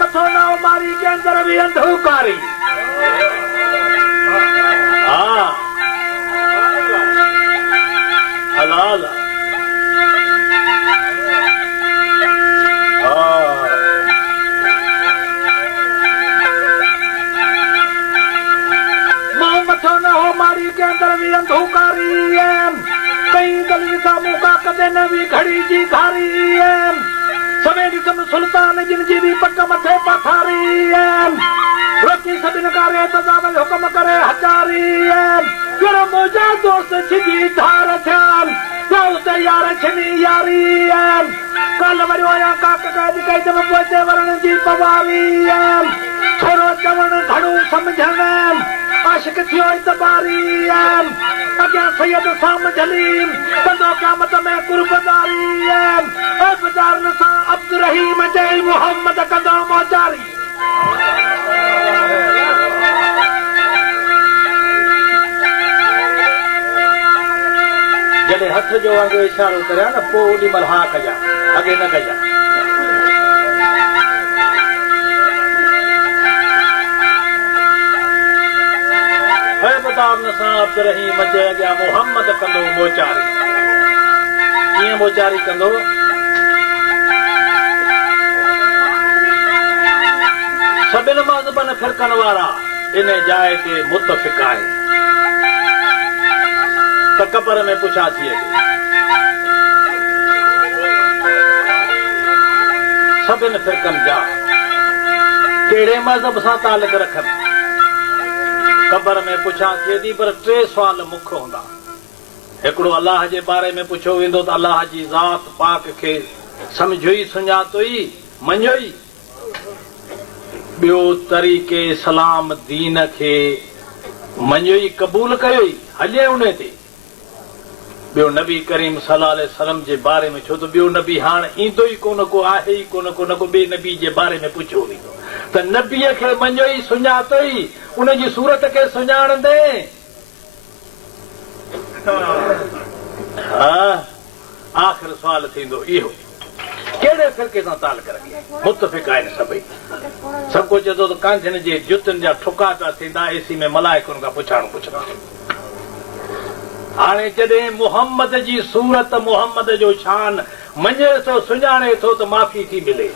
मथोना मारी के अंदर भी अंधकारी हाँ हलाल मथोना हो मारी के अंदर भी अंधकारी कई गली सामू का कदे न भी घड़ी जी खारी सवेरी सम सुल्तान जिन जी भी पट मथे पथारी रोकी सबिन करे तजावल हुक्म करे हजारी तेरा मोजा दोस्त छिजी धार थ्यान दोस्त यार छनी यारी कल वरियो या काक काज कई जम पोचे वरण जी पवारी छोरो चवण घणो समझण आशिक थियो इतबारी अॻियां सैयद साम जलीम कंदो क़यामत में कुर्बदारी बाज़ार सां अब्दुल रहीम चई मोहम्मद कंदो मोचारी जॾहिं हथ जो वांगुरु इशारो करिया न पोइ ओॾी महिल हा कजां अॻे न कजां अब्दुल रहीम जे अॻियां मोहम्मद कंदो मोचारी कीअं मोचारी कंदो सभिनि मज़हबनि फ़िरक़नि वारा इन जाइ ते मुतफ़िक़ आहिनि त क़बर में पुछा थी अचे सभिनि फ़िरक़नि जा कहिड़े मज़हब सां तालुक रखनि क़बर में पुछा थिए थी पर टे सुवाल मुख हूंदा हिकिड़ो अलाह जे बारे में पुछियो वेंदो त अलाह जी ज़ात पाक खे सम्झो ई सुञातो ई मञियो ई ॿियो तरीक़े इस्लाम दीन खे मञियो ई क़बूल कयो ई हले उन ते ॿियो नबी करीम सल्लल्लाहु अलैहि वसल्लम जे बारे में छो त ॿियो नबी हाणे ईंदो ई कोन को आहे ई कोन को न को ॿिए नबी जे बारे में पुछियो वेंदो त नबीअ खे मञियो ई सुञातो ई उनजी सूरत खे सुञाणंदे आख़िर सुवाल थींदो इहो कहिड़े फ़िरक़े सां तालुक रखे मुतफ़िक़ आहिनि सभई सभु को चए थो त कांझनि जे जुतनि जा ठुका पिया थींदा एसी में मलाइकुनि खां पुछाणो पुछंदा हाणे जॾहिं मुहम्मद जी सूरत मुहम्मद जो शान मञे थो सुञाणे थो त माफ़ी थी मिले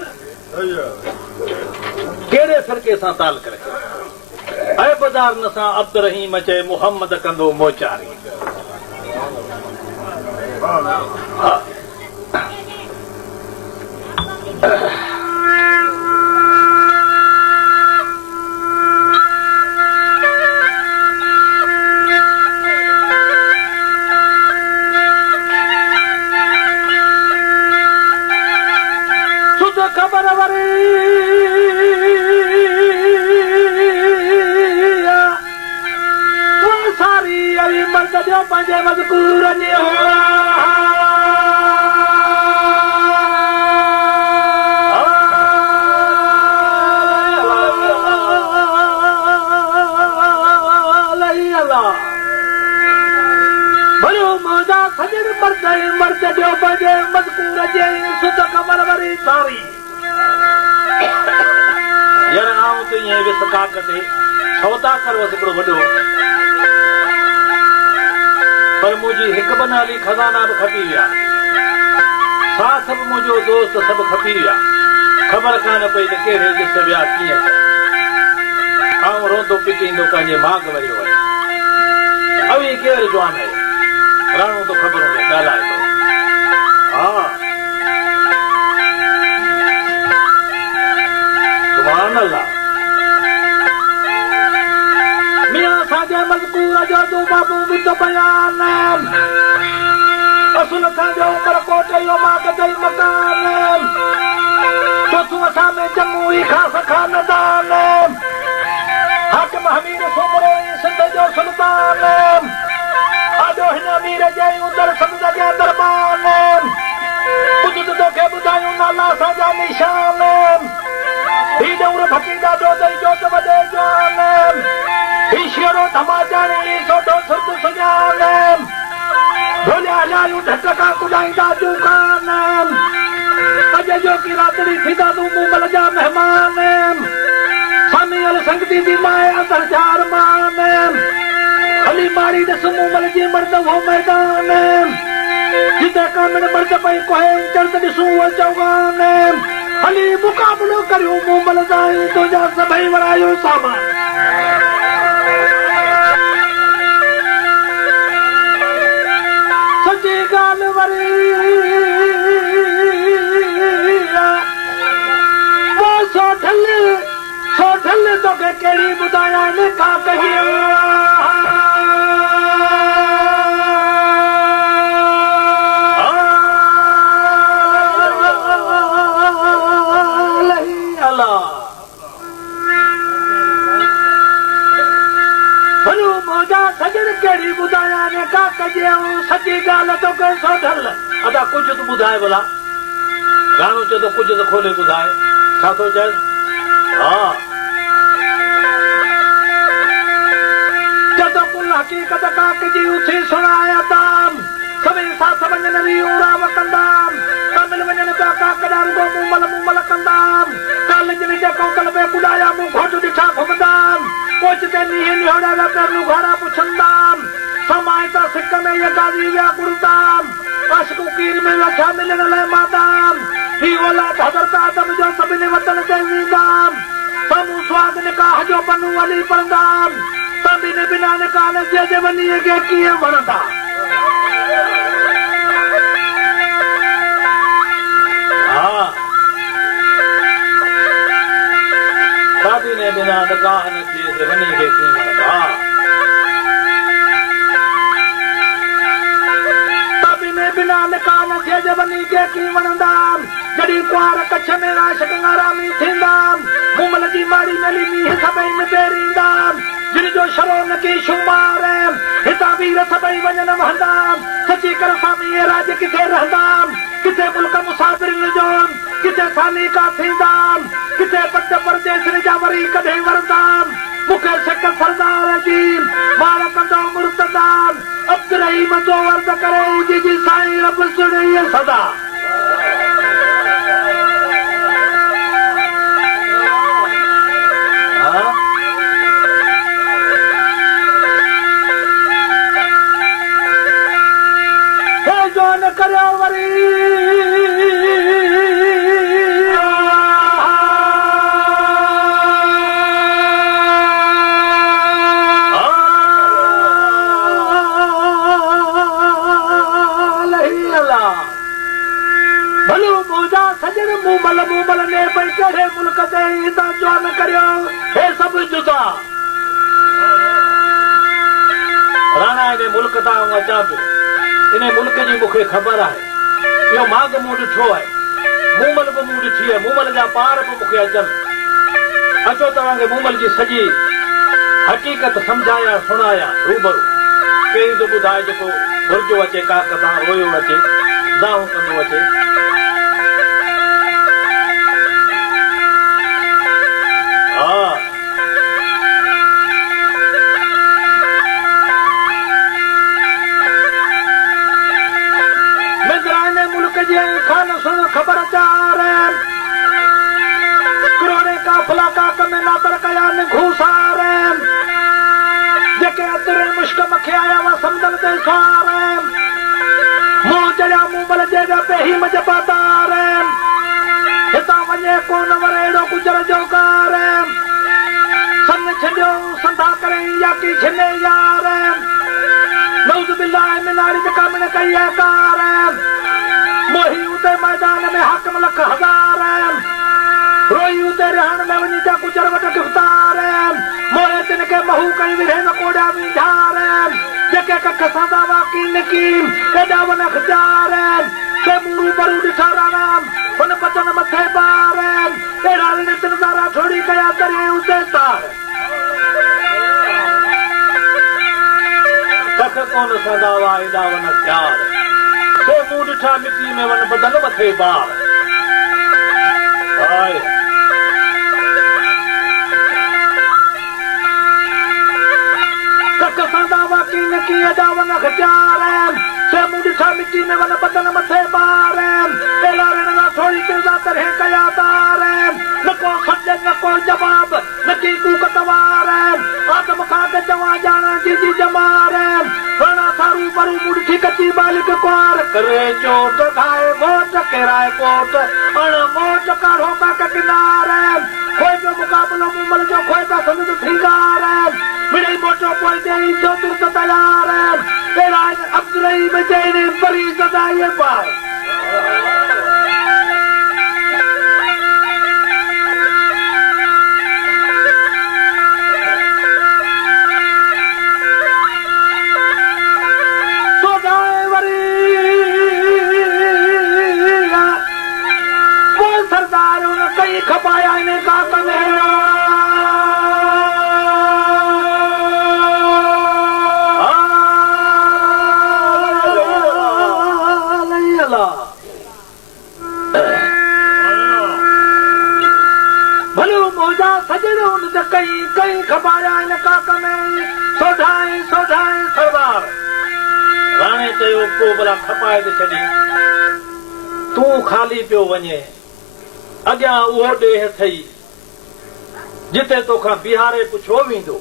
कहिड़े फ़िरक़े सां तालुक रखे ऐं बाज़ार न सां अब्दुल रहीम चए मुहम्मद कंदो मोचारी सुध ख़बर वरी सारी अली मर्द जो पंहिंजे मज़कूर जी मर्द जो पंहिंजे मज़कूर जे सुध ख़बर वरी सारी यार आऊं त ईअं विस काक ते सौदा करवसि हिकिड़ो वॾो पर मुंहिंजी हिकु बनाली खज़ाना बि खपी विया साथ बि मुंहिंजो दोस्त सभु खपी विया ख़बर कान पई त कहिड़े ॾिस विया कीअं आऊं रोंदो पिटींदो पंहिंजे माग वरियो वञे अवी केरु जवान आहे राणो तो ख़बर हूंदो ॻाल्हाए थो हा सुभान अल्लाह मियां असांजे मज़कूर जो तूं बाबू बि तो बयान असुल असांजो उमरकोट जो मां कदई मकान तो तूं असां में चङो ई ख़ासि ख़ानदान हाकिम हमीद सोमरो सिंध जो सुल्तान आजो हिन अमीर जे उंदर सभु जॻह दरबान कुझु तोखे ॿुधायूं नाला असांजा निशान ही डौर फकीदा जो दई जो त वॾे जवान ही शेरो धमाचाणी सोढो सुर्द सुञान ढोलिया हलायूं ढक खां कुॾाईंदा जूकान अॼु ते जो की रातड़ी थीदा तू मूमल जा मेहमान सामी अल संगती दी माया सरजार मान हली मारी दस मूमल जी मर्द वो मैदान जिते कामिन मर्द पई कोहे चढ़त दिसू वो चौगान हली मुकाबलो करियो मूमल दाई तुझा सभई वरायो सामान सची गाल वरी वो सोठल तो के केड़ी बुधाया ने का कही सजन केड़ी बुधाया ने का कजे सची गाल तो के सोठल अदा कुछ तो बुधाए बोला राणो चो तो कुछ तो खोले बुधाए छा तो चल हाँ जदों कुल हकीकत का कजी उठी सुनाया ताम सभी साथ वंजन री उड़ा वकंदाम तमिल वंजन का कडार को मुमल कंदाम काल जने को कलबे बुलाया मु घोट दिठा घुमदाम पोचते नी निहोड़ा ला करनु घोड़ा पुछंदाम समायता सिक्क में ये गाजी या गुरुदाम अशकु कीर में लखा मिलन ले मादाम ही ओला हजरत आदम जो सभी वतन दे नीदाम समू स्वाद ने कहा जो बनू वाली परदाम सभी ने बिना ने कान से जवनी के किए वणदा हां सभी ने बिना ने कान से जवनी के किए वणदा बिना निकान थे जवनी के की वणंदाम जड़ी कुआर कच्छ में राशक आरामी थींदाम मुमल जी मारी नली नी सभई में बेरींदाम जिन जो शरोन की शुमार हिता वीर सभई वजन वहंदाम सची कर स्वामी राज किथे रहंदाम किथे मुल्क मुसाफिर जोन किथे सानी का थींदाम किथे पट परदेस जावरी कढे वरदाम मुखे शक सरदार जी मार कंदो मुर्तदाम अब्दुर्रहीम जो अर्ज करे जी साईं रब सुणे सदा हे जो न करियो वरी मूमल ने पई कड़े मुल्क ते ता जो न करियो हे सब जुदा राणा ने मुल्क ता अचा पियो इन मुल्क जी मुखे खबर है यो माग मूं ॾिठो है मूमल भी मूं ॾिठी है मूमल जा पार भी मुखे अचनि अचो तव्हांखे मूमल जी सॼी हक़ीक़त सम्झाया सुणाया रूबरू कहिड़ी तो ॿुधाए जेको घुरिजो अचे का कथा रोयो अचे दाहूं कंदो अचे खान सुन खबर चार करोड़े का फलाका कमे नातर कया ने घूसार जेके अतरे मुश्क मखे आया वा समदल ते सार मुंह चढ़िया मूमल जेगा पे ही मज पातार हिता वञे कोन वरेड़ो गुजर जो कार सन छॾियो संधा करे या की छिने यार नौज़ बिल्लाह मिनारी ते कामिन कई है कार मोही उते मैदान में हाकम लख हजार रोई उते रहन में वनी जा गुजर वट गिरफ्तार मोहे तिन के महू कई विरे न कोड़ा विझार जेके कख सादा वाकी नकीम केडा वन खजार के मुरू बरू दिठा राम वन पतन मथे बार एड़ा ने तिन दारा छोड़ी कया करे उते तार कख कोन सादा वा एड़ा वन प्यार से मुंह ॾिठा मिट्टी में वन बदन मथे बार कख सादा वाकी नकी एड़ा वन खजार से मुंह ॾिठा मिट्टी में वन बदन मथे बार एड़ा रण ना थोड़ी किरदा तरह कया तार न को सज न को जवाब न की कूक तवार आदम खाक जवा जाना जी जमार राणा सारू बरू मुड़ठी कच्ची बालिक क्वार करे चोट खाए वोट केराए कोट अण मोट काढ़ो का किनार खोए जो मुकाबलो मुमल जो खोए का समित थीगार मिड़ई मोटो पोई देई जो तुरत तैयार तेरा अब्दुलई बचैने बरी सदाई पार खपाया इन्हें का भलो मोजा सजनो न कई कई खपाया इन का सोधाए सोधाए सरदार राणे चयो को भला खपाए ते छडी तू खाली पियो वञे अॻियां उहो ॾेह थई जिते तोखां बिहारे पुछो वेंदो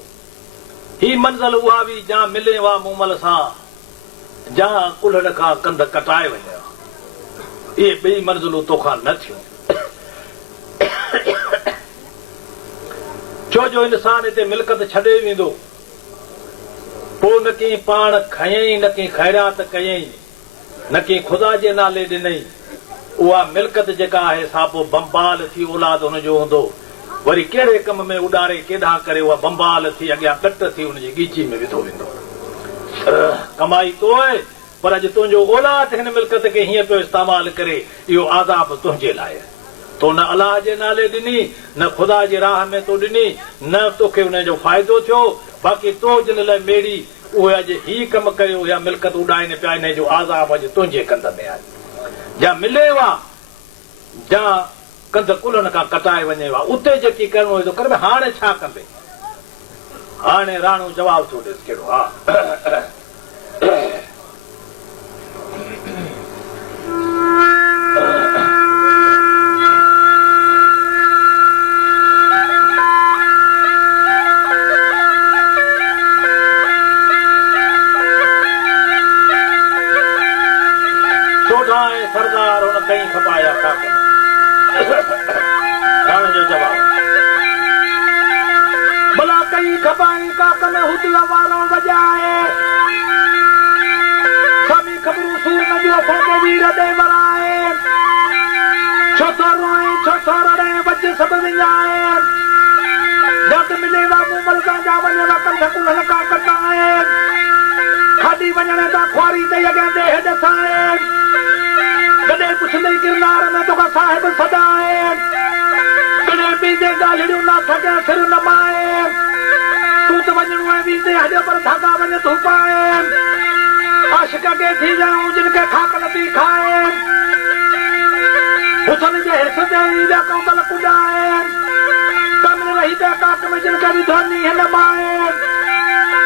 ही मंज़िल उहा बि जा मिले वा मूमल सां जा कुल्हड़ खां कंध कटाए वञे इहे ॿई मंज़िलूं तोखां न थियूं छो जो इंसान हिते मिल्कत छॾे वेंदो पोइ न कंहिं पाण खयईं न कंहिं ख़ैरात कयईं न कंहिं ख़ुदा जे नाले ॾिनई उहा मिल्कत जेका आहे सा पोइ बम्बाल थी औलाद हुनजो हूंदो वरी कहिड़े कम में उॾारे केॾांहुं करे उहा बम्बाल थी अॻियां कट थी हुनजी गीची में विधो वेंदो कमाई तो आहे पर अॼु तुंहिंजो औलाद हिन मिल्कत खे हीअं पियो इस्तेमालु करे इहो आज़ाब तुंहिंजे लाइ तो न अलाह जे नाले ॾिनी न ख़ुदा जे राह में तो ॾिनी न तोखे हुनजो फ़ाइदो थियो बाक़ी तो जिन लाइ मेड़ी उहे अॼु ही कमु कयो या मिल्कत उॾाइनि पिया हिन जो आज़ाब अॼु तुंहिंजे कंध में आहे जा मिले वा जा कंध कुलनि खां कटाए वञे वा उते जेकी करणो हुयो कर हाणे छा कंदे हाणे राणो जवाब थो ॾेसि कहिड़ो हा सरदार हुन कई खपाया काक जो जवाब भला कई खपाई काक में हुदला वारो बजाए सभी खबरू सूर न जो असांखे वीर दे वराए छो थो रोए छो थो रड़े बच सब विञाए जत मिले वा मूमल सां जा वञे वा कंध कुल्हनि खां कटाए खाधी वञण तां खुआरी ते अॻियां देह ॾसाए कॾहिं पुछंदे गिरनार में तोखां साहिब सदाए कॾहिं पींदे ॻाल्हियूं न थके सिर न माए तूं त वञणो आहे वींदे हॾ पर धागा वञ तूं पाए आशिक खे थी ॼणूं जिन खे खाक नथी खाए हुसन जे हिस ते ईंदा कौतल कुॾाए कमल रही ते काक में जिन खे विधो नीह न माए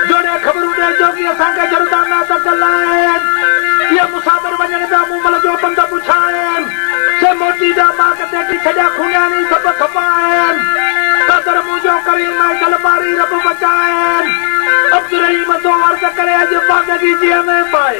जोड़े ख़बरूं ॾे जोगी असांखे जरदाना त चलाए ये मुसाफिर वञण पिया मूमल जो पंध पुछाइनि से मोटी जा माग ते की छॾिया खूनियानी सभु खपाइनि कदर मुंहिंजो करीम जलबारी रब बचाइनि अब्दुल रहीम तो अर्ज़ करे अॼु पागगी जीअ में पाए